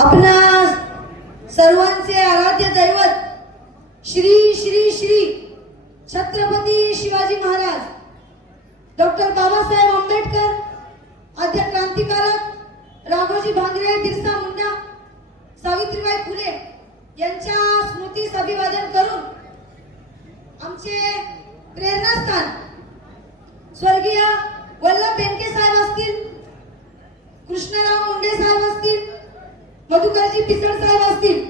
आपणा सर्वांचे आराध्य दैवत श्री श्री श्री छत्रपती शिवाजी महाराज, डॉक्टर बाबासाहेब आंबेडकर, आद्य क्रांतिकारक राघोजी भांगरे, बिरसा मुंडा, सावित्रीबाई फुले यांच्या स्मृतीस अभिवादन करून आमचे प्रेरणास्थान स्वर्गीय वल्लभ बेनके साहेब असतील, कृष्णराव मुंडे साहेब असतील, मधुकरजी पिचड साहेब असतील,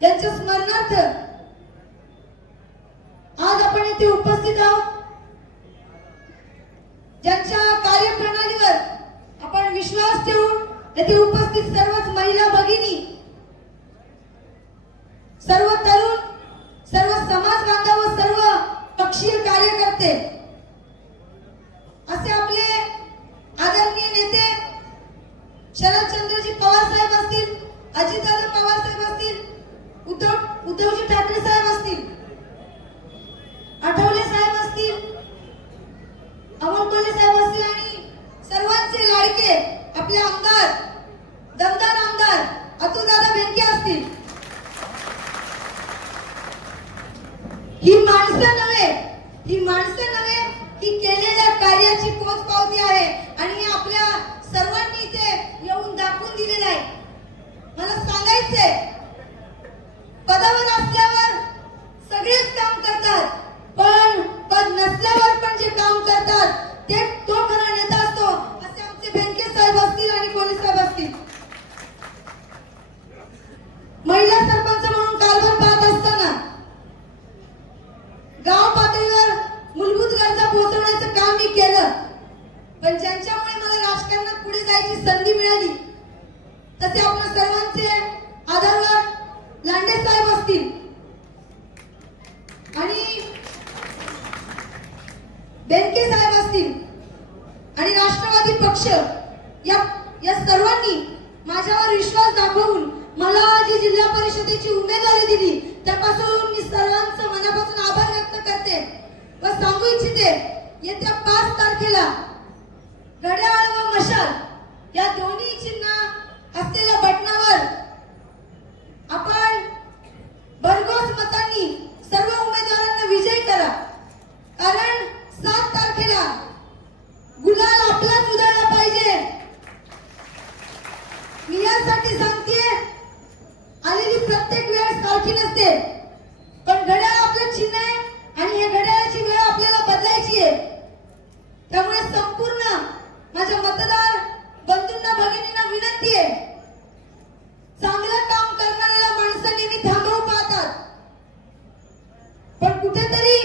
यांच्या स्मरणार्थ आज आपण इथे उपस्थित आहोत. ज्यांच्या कार्यप्रणालीवर आपण विश्वास ठेवून येथे उपस्थित सर्वच महिला भगिनी, सर्व तरुण, सर्व समाज बांधव व सर्व पक्षीय कार्यकर्ते असे आपले आदरणीय नेते शरदचंद्रजी पवार साहेब असतील, अजितदादा पवार साहेब असतील, उद्धवजी ठाकरे साहेब असतील, आठवले साहेब असतील, अमोल कोल्हे साहेब असतील आणि सर्वांचे लाडके आपले आमदार, दमदार आमदार अतुलदादा बेनके असतील. ही माणसं नव्हे, ही केलेल्या कार्याची पोचपावती आहे आणि हे आपल्या सर्वांनी इथे येऊन दाखवून दिलेलं आहे. मला सांगायचंय, पदावर असल्यावर सगळेच काम करतात, पण पद नसल्यावर पण जे काम करतात ते तो खरा नेता असतो, असे आमचे बेनके साहेब असतील आणि कोल्हे साहेब असतील. महिला सरपंच म्हणून कारभार पाहत असताना गाव पातळीवर मूलभूत गरजा पोहोचवण्याचं काम मी केलं, पण ज्यांच्यामुळे मला राजकारणात पुढे जायची संधी मिळाली तसे आपण सर्वांचे आधारवर लांडे साहेब असतील आणि बेनके साहेब असतील आणि राष्ट्रवादी पक्ष या सर्वांनी माझ्यावर विश्वास दाखवून मला जी जिल्हा परिषदेची उमेदवारी दिली त्यापासून मी सर्वांचं मनापासून आभार व्यक्त करते व सांगू इच्छिते, येत्या 5 तारखेला घड्याळ व मशाल या दोन्ही चिन्ह असलेल्या बटनावर आपण भरघोस मतांनी सर्व उमेदवारांना विजयी करा. कारण 7 तारखेला गुलाल आपलाच उधळला पाहिजे. मी यासाठी सांगते, आलेली प्रत्येक वेळ सारखी नसते, पण घड्याळ आपलं चिन्ह आहे आणि हे घड्याळाची वेळ आपल्याला बदलायची आहे. त्यामुळे संपूर्ण माझ्या मतदार बंधूंना, भगिनींना विनंती आहे, चांगलं काम करणाऱ्याला माणसं नेहमी थांबवू पाहतात, पण कुठेतरी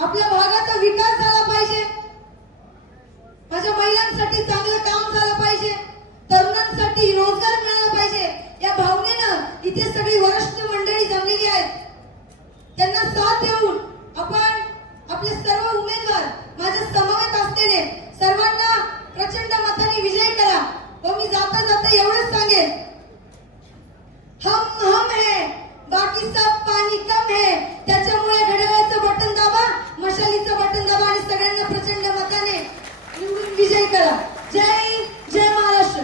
आपल्या भागाचा विकास झाला पाहिजे, माझ्या महिलांसाठी चांगलं काम झालं पाहिजे, तरुणांसाठी रोजगार मिळाला पाहिजे, या भावनेनं इथे सगळी वरिष्ठ मंडळी जमलेली आहेत. त्यांना साथ देऊन आपण आपले सर्व उमेदवार माझ्या समवेत असलेले सर्वांना प्रचंड मताने विजय करा. व मी जाता जाता एवढंच सांगेन, हम है बाकी सब पाणी कम है. त्याच्यामुळे घड्याळाचं बटन दाबा, मशालीचं बटन दाबा आणि सगळ्यांना प्रचंड मताने निवडून विजय करा. जय महाराष्ट्र.